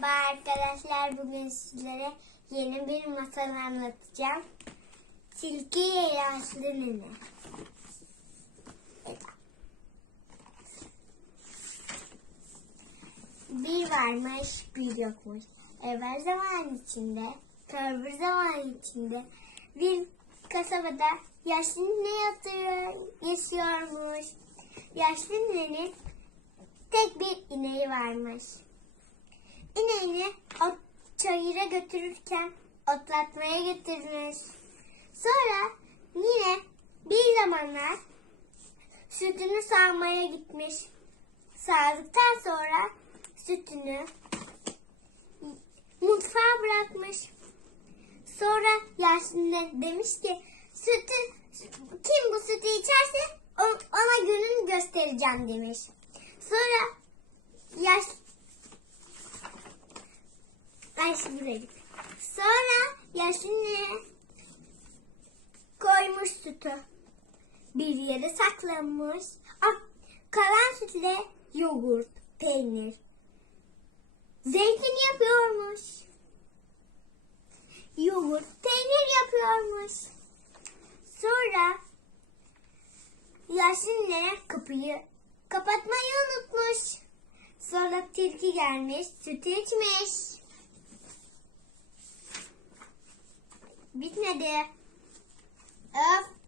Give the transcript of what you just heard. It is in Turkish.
Merhaba arkadaşlar. Bugün sizlere yeni bir masal anlatacağım. Tilki yaşlı nene. Bir varmış bir yokmuş. Evvel zaman içinde, kırbır zaman içinde bir kasabada yaşlı nene yatıyor, yaşıyormuş. Yaşlı nenenin tek bir ineği varmış. İneğini ot çayıra götürürken otlatmaya götürmüş. Sonra yine bir zamanlar sütünü sağmaya gitmiş. Sağdıktan sonra sütünü mutfağa bırakmış. Sonra yaşlı demiş ki sütü kim bu sütü içerse ona gününü göstereceğim demiş. Sonra Ay şimdi buraya. Sonra yaşını koymuş sütü. Bir yere saklanmış. Ah, kalan sütle yoğurt, peynir, zeytin yapıyormuş. Yoğurt, peynir yapıyormuş. Sonra nene kapıyı kapatmayı unutmuş. Sonra tilki gelmiş, sütü içmiş. Bitmedi. Öf,